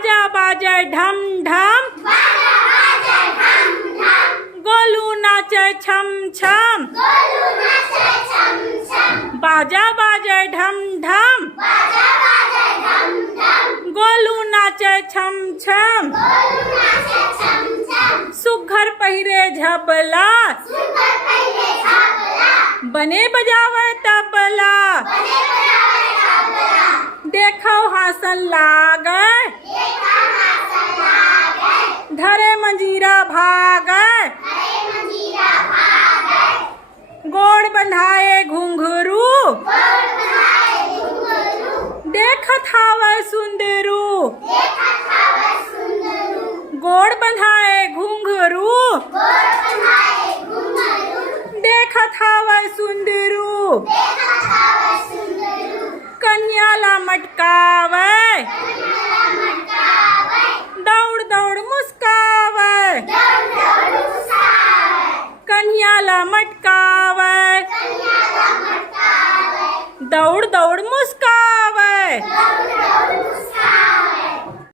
बाजा बाजे ढम ढम, गोलू नाचे छम छम। बाजा बाजे ढम ढम, गोलू नाचे छम छम। सुघर पहिरे झबला, बने बजावे तबला। देखो हासन लागे, धरे मंजीरा भागे। गोड़ बंधाए घुंघरू, देखत हावे सुंदरू। गोड़ बंधाए घुंघरू, देखत हावे सुंदरू। कन्या ला मटकावे, दौड़ दौड़ मुस्कावे। कन्या ला मटकावे, दौड़ दौड़ मुस्कावे।